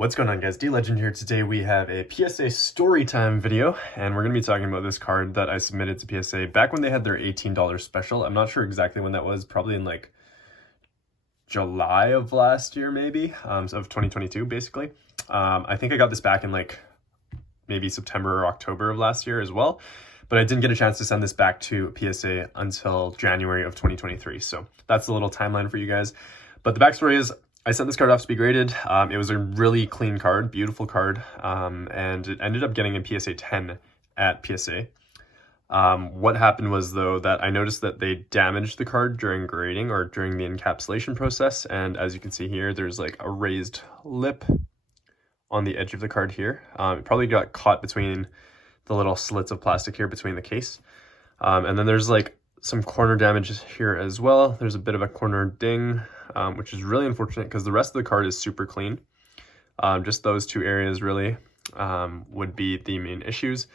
What's going on, guys? D-Legend here. Today we have a PSA story time video, and we're going to be talking about this card that I submitted to PSA back when they had their $18 special. I'm not sure exactly when that was, probably in like July of last year, maybe, of 2022, basically. I think I got this back in like maybe September or October of last year as well, but I didn't get a chance to send this back to PSA until January of 2023. So that's a little timeline for you guys. But the backstory is, I sent this card off to be graded. It was a really clean card, beautiful card, and it ended up getting a PSA 10 at PSA. What happened was, though, that I noticed that they damaged the card during grading or during the encapsulation process, and as you can see here, there's like a raised lip on the edge of the card here. It probably got caught between the little slits of plastic here between the case. And then there's like some corner damage here as well. There's a bit of a corner ding, which is really unfortunate because the rest of the card is super clean. Just those two areas really would be the main issues.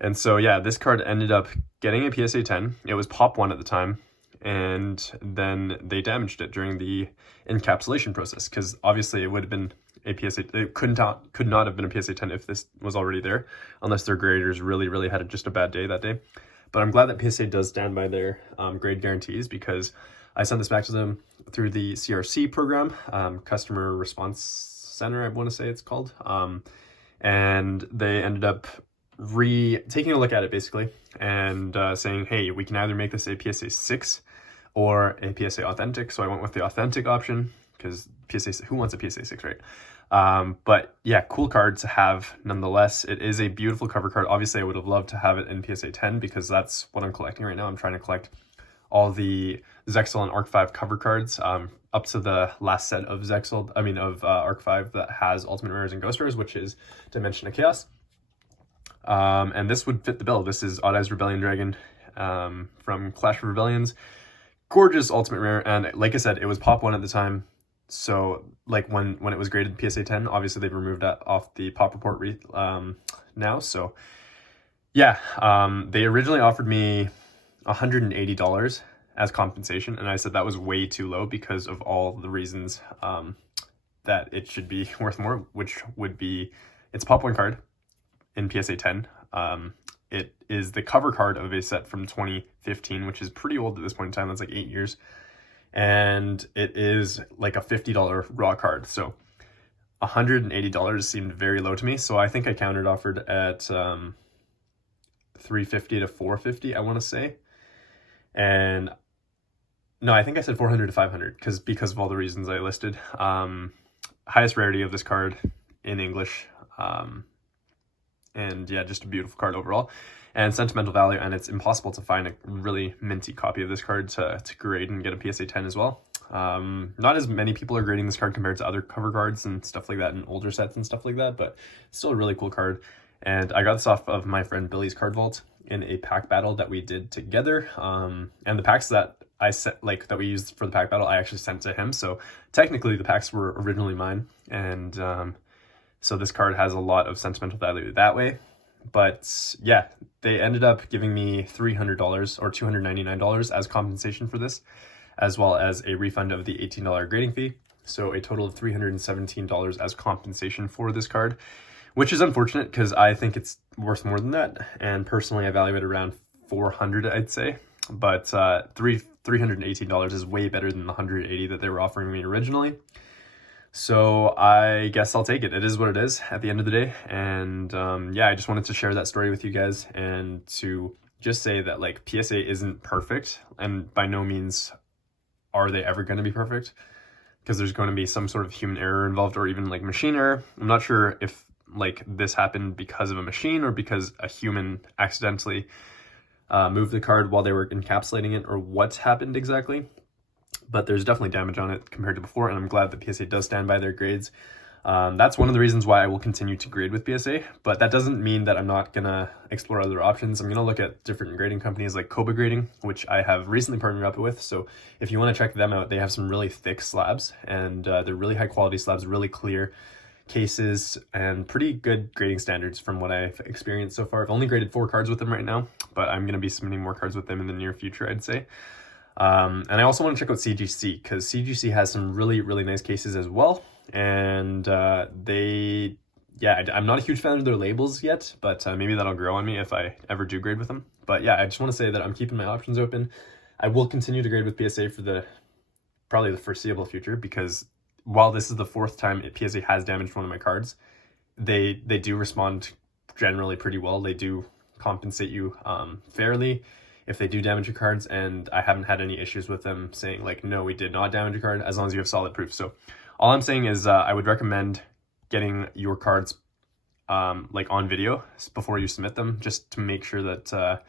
And so yeah, this card ended up getting a PSA 10. It was Pop 1 at the time, and then they damaged it during the encapsulation process because obviously it would have been a PSA, it could not have been a PSA 10 if this was already there, unless their graders really had just a bad day that day. But I'm glad that PSA does stand by their grade guarantees, because I sent this back to them through the CRC program, Customer Response Center, I want to say it's called. And they ended up taking a look at it basically and saying, hey, we can either make this a PSA 6 or a PSA Authentic. So I went with the Authentic option because PSA, who wants a PSA 6, right? But yeah, cool card to have nonetheless. It is a beautiful cover card. Obviously, I would have loved to have it in PSA 10 because that's what I'm collecting right now. I'm trying to collect all the Zexal and Arc 5 cover cards up to the last set of Arc 5 that has Ultimate Rares and Ghost Rares, which is Dimension of Chaos. And this would fit the bill. This is Odd Eyes Rebellion Dragon from Clash of Rebellions. Gorgeous Ultimate Rare, and like I said, it was Pop 1 at the time. So like when it was graded PSA 10, obviously they've removed that off the Pop Report now. So yeah, they originally offered me $180 as compensation, and I said that was way too low because of all the reasons that it should be worth more, which would be it's a Pop 1 card in PSA 10. It is the cover card of a set from 2015, which is pretty old at this point in time. That's like 8 years. And it is like a $50 raw card. So $180 seemed very low to me. So I think I countered offered at $350 to $450, I want to say. And no, I think I said $400 to $500 because of all the reasons I listed. Highest rarity of this card in English. And yeah, just a beautiful card overall, and sentimental value, and it's impossible to find a really minty copy of this card to grade and get a PSA 10 as well. Not as many people are grading this card compared to other cover cards and stuff like that in older sets and stuff like that, but still a really cool card. And I got this off of my friend Billy's Card Vault in a pack battle that we did together. And the packs that I set, like that we used for the pack battle, I actually sent to him. So technically the packs were originally mine, and so this card has a lot of sentimental value that way. But yeah, they ended up giving me $300 or $299 as compensation for this, as well as a refund of the $18 grading fee. So a total of $317 as compensation for this card, which is unfortunate because I think it's worth more than that. And personally, I value it around $400, I'd say. But $318 is way better than the $180 that they were offering me originally. So I guess I'll take it. It is what it is at the end of the day. And yeah, I just wanted to share that story with you guys and to just say that like PSA isn't perfect, and by no means are they ever going to be perfect, because there's going to be some sort of human error involved, or even like machine error. I'm not sure if like this happened because of a machine or because a human accidentally moved the card while they were encapsulating it, or what happened exactly. But there's definitely damage on it compared to before, and I'm glad that PSA does stand by their grades. That's one of the reasons why I will continue to grade with PSA, but that doesn't mean that I'm not going to explore other options. I'm going to look at different grading companies like Koba Grading, which I have recently partnered up with. So if you want to check them out, they have some really thick slabs, and they're really high quality slabs, really clear cases, and pretty good grading standards from what I've experienced so far. I've only graded 4 cards with them right now, but I'm going to be submitting more cards with them in the near future, I'd say. And I also want to check out CGC because CGC has some really nice cases as well. And I'm not a huge fan of their labels yet, but maybe that'll grow on me if I ever do grade with them. But yeah, I just want to say that I'm keeping my options open. I will continue to grade with PSA for probably the foreseeable future, because while this is the 4th time PSA has damaged one of my cards, they do respond generally pretty well. They do compensate you fairly if they do damage your cards, and I haven't had any issues with them saying like, no, we did not damage your card, as long as you have solid proof. So all I'm saying is I would recommend getting your cards like on video before you submit them, just to make sure that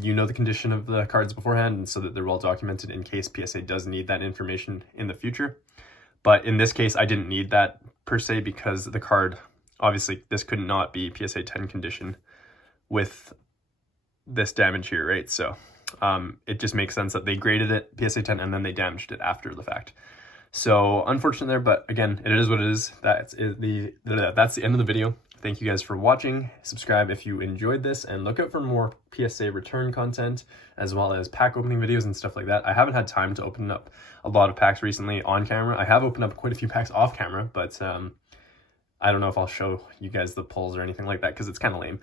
you know the condition of the cards beforehand, and so that they're well documented in case PSA does need that information in the future. But in this case, I didn't need that per se, because the card, obviously this could not be PSA 10 condition with this damage here, right? So it just makes sense that they graded it PSA 10 and then they damaged it after the fact. So unfortunate there, but again, it is what it is. That's the end of the video. Thank you guys for watching. Subscribe if you enjoyed this, and look out for more PSA return content, as well as pack opening videos and stuff like that. I haven't had time to open up a lot of packs recently on camera. I have opened up quite a few packs off camera, but I don't know if I'll show you guys the pulls or anything like that, because it's kind of lame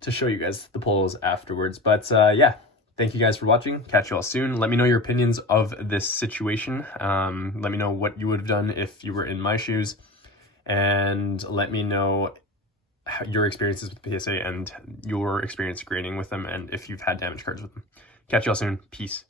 to show you guys the pulls afterwards. But yeah, thank you guys for watching. Catch you all soon. Let me know your opinions of this situation. Let me know what you would have done if you were in my shoes, and let me know your experiences with PSA and your experience grading with them, and if you've had damage cards with them. Catch you all soon. Peace.